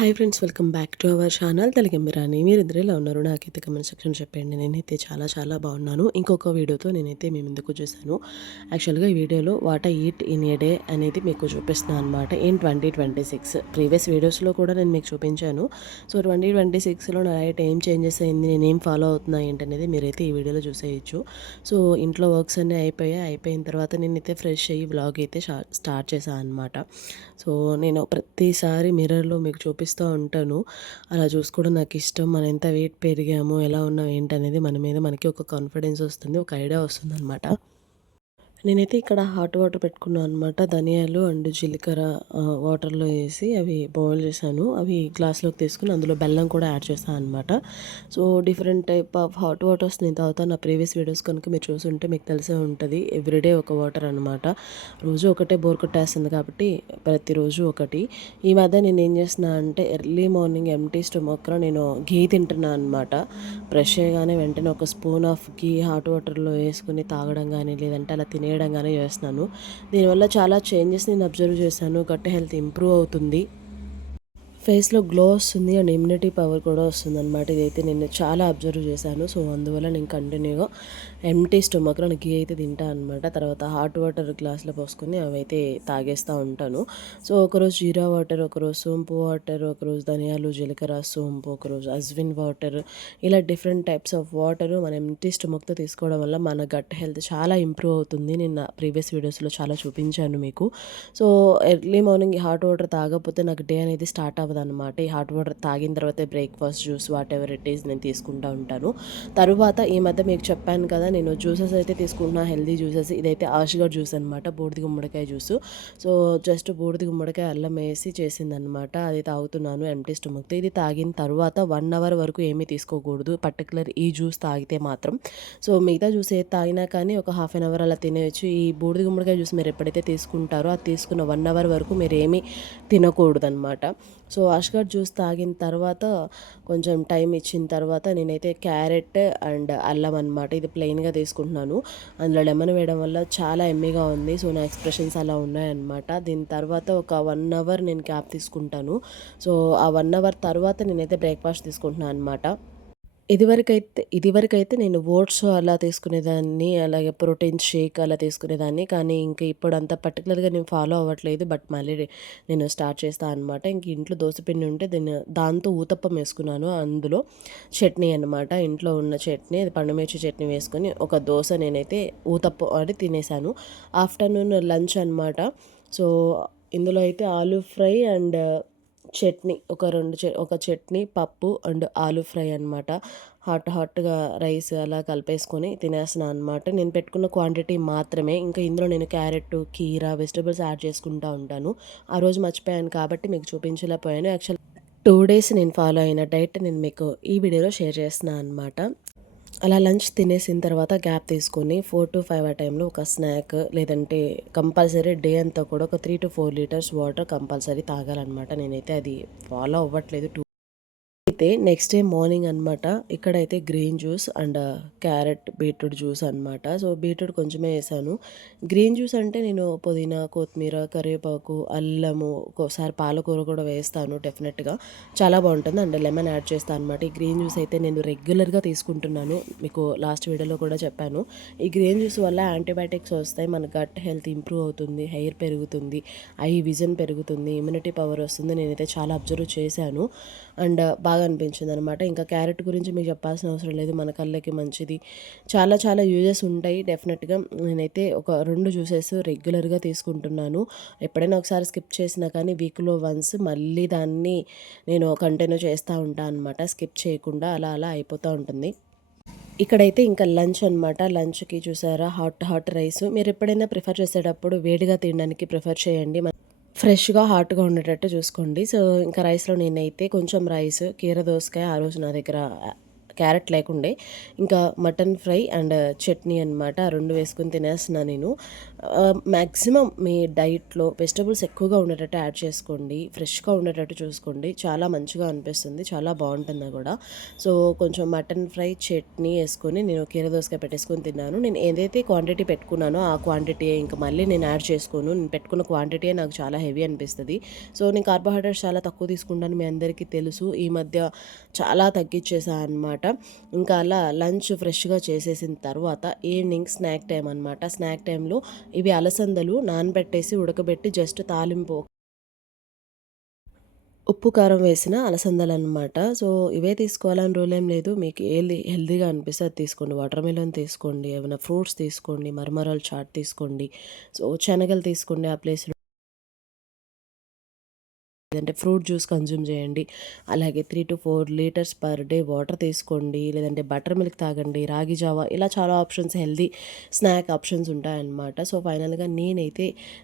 Hi friends, welcome back to our channel తెలుగింబిరాని. మీరిద్దరు ఎలా ఉన్నారు? నాకైతే కమెంట్ సెక్షన్ చెప్పండి. నేనైతే చాలా చాలా బాగున్నాను. ఇంకొక వీడియోతో నేనైతే మీ ముందుకు చూశాను. యాక్చువల్గా ఈ వీడియోలో what I eat in a day అనేది మీకు చూపిస్తున్నాను అనమాట. ఇన్ 2026 ప్రీవియస్ వీడియోస్లో కూడా నేను మీకు చూపించాను. సో 2026లో నా డైట్ ఏం చేంజెస్ అయింది, నేను ఏం ఫాలో అవుతున్నా ఏంటనేది మీరైతే ఈ వీడియోలో చూసేయచ్చు. సో ఇంట్లో వర్క్స్ అన్నీ అయిపోయిన తర్వాత నేనైతే ఫ్రెష్ అయ్యి వ్లాగ్ అయితే స్టార్ట్ చేశాను అనమాట. సో నేను ప్రతిసారి మిర్రర్లో మీకు చూపిస్తూ ఉంటాను. అలా చూసుకోవడం నాకు ఇష్టం. మనం ఎంత వెయిట్ పెరిగాము, ఎలా ఉన్నాం ఏంటనేది మన మీద మనకి ఒక కాన్ఫిడెన్స్ వస్తుంది, ఒక ఐడియా వస్తుందనమాట. నేనైతే ఇక్కడ హాట్ వాటర్ పెట్టుకున్నాను అనమాట. ధనియాలు అండ్ జీలకర్ర వాటర్లో వేసి అవి బాయిల్ చేశాను. అవి గ్లాస్లోకి తీసుకుని అందులో బెల్లం కూడా యాడ్ చేశాను అనమాట. So different type of hot waters నేను తాగుతాను. నా ప్రీవియస్ వీడియోస్ కనుక మీరు చూసుంటే మీకు తెలిసే ఉంటుంది. ఎవ్రీడే ఒక వాటర్ అనమాట. రోజు ఒకటే బోర్ కొట్టేస్తుంది కాబట్టి ప్రతిరోజు ఒకటి. ఈ మధ్య నేను ఏం చేస్తున్నా అంటే ఎర్లీ మార్నింగ్ ఎంటీ స్టమక్లో నేను ఘీ తింటున్నాను అనమాట. బ్రష్ చేయగానే వెంటనే ఒక స్పూన్ ఆఫ్ ఘీ హాట్ వాటర్లో వేసుకుని తాగడం కానీ, లేదంటే అలా తినేయడంగానే చేస్తున్నాను. దీనివల్ల చాలా చేంజెస్ నేను అబ్జర్వ్ చేశాను. గట్ హెల్త్ ఇంప్రూవ్ అవుతుంది, ఫేస్లో గ్లో వస్తుంది అండ్ ఇమ్యూనిటీ పవర్ కూడా వస్తుందన్నమాట. ఇదైతే నేను చాలా అబ్జర్వ్ చేశాను. సో అందువల్ల నేను కంటిన్యూగా ఎంటీ స్టొమక్లో ఘీ అయితే తింటాను అనమాట. తర్వాత హాట్ వాటర్ గ్లాస్లో పోసుకొని అవైతే తాగేస్తూ ఉంటాను. సో ఒకరోజు జీరా వాటర్, ఒకరోజు సోంపు వాటర్, ఒకరోజు ధనియాలు జీలకర్ర సోంపు, ఒకరోజు అజ్విన్ వాటర్, ఇలా డిఫరెంట్ టైప్స్ ఆఫ్ వాటర్ మనం ఎంటీ స్టొమక్తో తీసుకోవడం వల్ల మన గట్ హెల్త్ చాలా ఇంప్రూవ్ అవుతుంది. నేను ప్రీవియస్ వీడియోస్లో చాలా చూపించాను మీకు. సో ఎర్లీ మార్నింగ్ ఈ హాట్ వాటర్ తాగకపోతే నాకు డే అనేది స్టార్ట్ అవ్వదన్నమాట. ఈ హాట్ వాటర్ తాగిన తర్వాత breakfast, juice, what ever it is నేను తీసుకుంటూ ఉంటాను. తరువాత ఈ మధ్య మీకు చెప్పాను కదా, నేను జ్యూసెస్ అయితే తీసుకుంటున్నా, హెల్దీ జ్యూసెస్. ఇదైతే ఆష్గర్ జ్యూస్ అనమాట, బూడిద గుమ్మడికాయ జ్యూస్. సో జస్ట్ బూడిద గుమ్మడికాయ అల్లం వేసి చేసిందనమాట. అది తాగుతున్నాను ఎంటీ స్టమక్తో. ఇది తాగిన తర్వాత 1 అవర్ వరకు ఏమీ తీసుకోకూడదు, పర్టికులర్ ఈ జ్యూస్ తాగితే మాత్రం. సో మిగతా జ్యూస్ ఏది తాగినా కానీ ఒక హాఫ్ అన్ అవర్ అలా తినేయచ్చు. ఈ బూడిద గుమ్మడికాయ జ్యూస్ మీరు ఎప్పుడైతే తీసుకుంటారో అది తీసుకున్న 1 అవర్ వరకు మీరు ఏమీ తినకూడదు అనమాట. సో అష్గర్ జ్యూస్ తాగిన తర్వాత కొంచెం టైం ఇచ్చిన తర్వాత నేనైతే క్యారెట్ అండ్ అల్లం అనమాట, ఇది ప్లెయిన్గా తీసుకుంటున్నాను. అందులో లెమన్ వేయడం వల్ల చాలా ఎమ్మీగా ఉంది. సో నా ఎక్స్ప్రెషన్స్ అలా ఉన్నాయన్నమాట. దీని తర్వాత ఒక 1 అవర్ నేను గ్యాప్ తీసుకుంటాను. సో ఆ 1 అవర్ తర్వాత నేనైతే బ్రేక్ఫాస్ట్ తీసుకుంటున్నాను అనమాట. ఇదివరకైతే నేను ఓట్స్ అలా తీసుకునేదాన్ని, అలాగే ప్రోటీన్ షేక్ అలా తీసుకునేదాన్ని. కానీ ఇంక ఇప్పుడు అంత పర్టికులర్గా నేను ఫాలో అవ్వట్లేదు. బట్ మళ్ళీ నేను స్టార్ట్ చేస్తాను అనమాట. ఇంక ఇంట్లో దోసపిండి ఉంటే దాంతో ఊతప్పం వేసుకున్నాను. అందులో చట్నీ అనమాట, ఇంట్లో ఉన్న చట్నీ, పండుమిర్చి చట్నీ వేసుకొని ఒక దోశ నేనైతే ఊతప్పం అని తినేసాను. ఆఫ్టర్నూన్ లంచ్ అనమాట. సో ఇందులో అయితే ఆలూ ఫ్రై అండ్ చట్నీ, ఒక చట్నీ, పప్పు అండ్ ఆలూ ఫ్రై అనమాట. హాట్‌గా రైస్ అలా కలిపేసుకొని తినేస్తున్నాను అనమాట. నేను పెట్టుకున్న క్వాంటిటీ మాత్రమే. ఇంకా ఇందులో నేను క్యారెట్, కీరా, వెజిటబుల్స్ యాడ్ చేసుకుంటూ ఉంటాను. ఆ రోజు మర్చిపోయాను కాబట్టి మీకు చూపించలేకపోయాను. యాక్చువల్ 2 డేస్ నేను ఫాలో అయిన డైట్ నేను మీకు ఈ వీడియోలో షేర్ చేస్తున్నాను అనమాట. అలా లంచ్ తినేసిన తర్వాత గ్యాప్ తీసుకొని 4-5 ఆ టైంలో ఒక స్నాక్, లేదంటే కంపల్సరీ డే అంతా కూడా ఒక 3-4 లీటర్స్ వాటర్ కంపల్సరీ తాగాలన్నమాట. నేనైతే అది ఫాలో అవ్వట్లేదు. అయితే నెక్స్ట్ డే మార్నింగ్ అనమాట, ఇక్కడైతే green juice and carrot, beetroot juice అనమాట. సో బీట్రూట్ కొంచెమే వేసాను. గ్రీన్ జ్యూస్ అంటే నేను పుదీనా, కొత్తిమీర, కరివేపాకు, అల్లము, ఒక్కోసారి పాలకూర కూడా వేస్తాను డెఫినెట్గా. చాలా బాగుంటుంది. అండ్ లెమన్ యాడ్ చేస్తాను అనమాట. ఈ గ్రీన్ జ్యూస్ అయితే నేను రెగ్యులర్గా తీసుకుంటున్నాను. మీకు లాస్ట్ వీడియోలో కూడా చెప్పాను. ఈ గ్రీన్ జ్యూస్ వల్ల యాంటీబయాటిక్స్ వస్తాయి, మన గట్ హెల్త్ ఇంప్రూవ్ అవుతుంది, హెయిర్ పెరుగుతుంది, ఐ విజన్ పెరుగుతుంది, ఇమ్యూనిటీ పవర్ వస్తుంది. నేనైతే చాలా అబ్జర్వ్ చేశాను అండ్ బాగా అనిపించింది అనమాట. ఇంకా క్యారెట్ గురించి మీకు చెప్పాల్సిన అవసరం లేదు, మన కళ్ళకి మంచిది. చాలా చాలా యూజెస్ ఉంటాయి డెఫినెట్గా. నేనైతే ఒక 2 జ్యూసెస్ రెగ్యులర్గా తీసుకుంటున్నాను. ఎప్పుడైనా ఒకసారి స్కిప్ చేసినా కానీ వీక్లో వన్స్ మళ్ళీ దాన్ని నేను కంటిన్యూ చేస్తూ ఉంటాను అనమాట. స్కిప్ చేయకుండా అలా అలా అయిపోతూ ఉంటుంది. ఇక్కడైతే ఇంకా లంచ్ అనమాట. లంచ్కి చూసారా, హాట్ రైస్. మీరు ఎప్పుడైనా ప్రిఫర్ చేసేటప్పుడు వేడిగా తినడానికి ప్రిఫర్ చేయండి. ఫ్రెష్‌గా, హాట్‌గా ఉండేటట్టు చూసుకోండి. సో ఇంకా రైస్‌లో నేనైతే కొంచెం రైస్, కీర దోసకాయ, ఆ రోజు నా దగ్గర క్యారెట్ లేకుండే, ఇంకా మటన్ ఫ్రై అండ్ చట్నీ అనమాట. ఆ 2 వేసుకొని తినేస్తున్నా నేను. మ్యాక్సిమం మీ డైట్‌లో వెజిటబుల్స్ ఎక్కువగా ఉండేటట్టు యాడ్ చేసుకోండి. ఫ్రెష్‌గా ఉండేటట్టు చూసుకోండి. చాలా మంచిగా అనిపిస్తుంది. చాలా బావుంటుంది కూడా. సో, కొంచెం మటన్ ఫ్రై, చట్నీ యేసుకొని నేను కీర దోసకాయ పెట్టేసుకొని తిన్నాను. నేను ఏదైతే క్వాంటిటీ పెట్టుకున్నానో ఆ క్వాంటిటీయే ఇంక మళ్ళీ నేను యాడ్ చేసుకోను. నేను పెట్టుకున్న క్వాంటిటీయే నాకు చాలా హెవీ అనిపిస్తది. సో, నేను కార్బోహైడ్రేట్స్ చాలా తక్కువ తీసుకుంటాను మీ అందరికీ తెలుసు. ఈ మధ్య చాలా తగ్గిచ్చేసా అనమాట. ఇంకా అలా లంచ్ ఫ్రెష్‌గా చేసేసిన తర్వాత ఈవినింగ్ స్నాక్ టైమ్ అనమాట. స్నాక్ టైమ్‌లో ఇవి అలసందలు నానబెట్టేసి ఉడకబెట్టి జస్ట్ తాలింపు ఉప్పు, కారం వేసిన అలసందలనమాట. సో, ఇవే తీసుకోవాలని రూల్ ఏం లేదు. మీకు ఏది హెల్తీగా అనిపిస్తే అది తీసుకోండి. వాటర్ మిలన్ తీసుకోండి, ఏమైనా ఫ్రూట్స్ తీసుకోండి, మరమరాలు చాట్ తీసుకోండి. సో, శనగలు తీసుకోండి ఆ ప్లేస్‌లో. లేదంటే ఫ్రూట్ జ్యూస్ కన్జ్యూమ్ చేయండి. అలాగే 3-4 లీటర్స్ పర్ డే వాటర్ తీసుకోండి. లేదంటే బటర్ మిల్క్ తాగండి, రాగి జావా ఇలా చాలా ఆప్షన్స్ హెల్తీ స్నాక్ ఆప్షన్స్ ఉంటాయన్నమాట. సో, ఫైనల్‌గా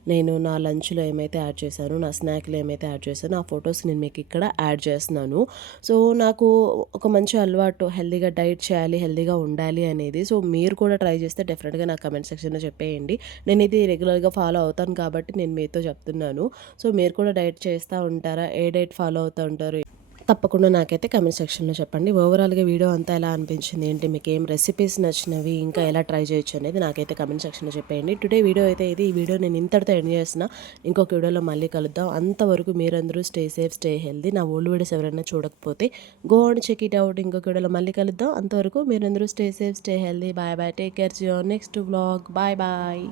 నేను నా లంచ్‌లో ఏమైతే యాడ్ చేశానో, నా స్నాక్‌లో ఏమైతే యాడ్ చేశానో, ఆ ఫోటోస్ నేను మీకు ఇక్కడ యాడ్ చేస్తున్నాను. సో, నాకు ఒక మంచి అలవాటు హెల్తీగా డైట్ చేయాలి, హెల్తీగా ఉండాలి అనేది. సో, మీరు కూడా ట్రై చేస్తే డెఫినిట్‌గా నాకు కామెంట్ సెక్షన్‌లో చెప్పేయండి. నేను ఇది రెగ్యులర్‌గా ఫాలో అవుతాను కాబట్టి నేను మీతో చెప్తున్నాను. సో, మీరు కూడా డైట్ చేస్తా ఉంటారా? ఏ డైట్ ఫాలో అవుతా ఉంటారు? తప్పకుండా నాకైతే కామెంట్ సెక్షన్‌లో చెప్పండి. ఓవరాల్‌గా వీడియో అంతా ఎలా అనిపించింది? ఏంటి మీకేం రెసిపీస్ నచ్చినవి? ఇంకా ఎలా ట్రై చేయొచ్చు అనేది నాకైతే కామెంట్ సెక్షన్‌లో చెప్పేయండి. టుడే వీడియో అయితే ఇది. ఈ వీడియో నేను ఇంతటితో ఎండ్ చేస్తున్నా. ఇంకొక వీడియోలో మళ్ళీ కలుద్దాం. అంతవరకు మీరందరూ స్టే సేఫ్, స్టే హెల్తీ. నా ఓల్డ్ వీడియోస్ ఎవరైనా చూడకపోతే go and check it out. ఇంకొక వీడియోలో మళ్ళీ కలుద్దాం. అంతవరకు మీరందరూ stay safe, stay healthy. Bye bye. Take care. See you on next vlog. Bye bye.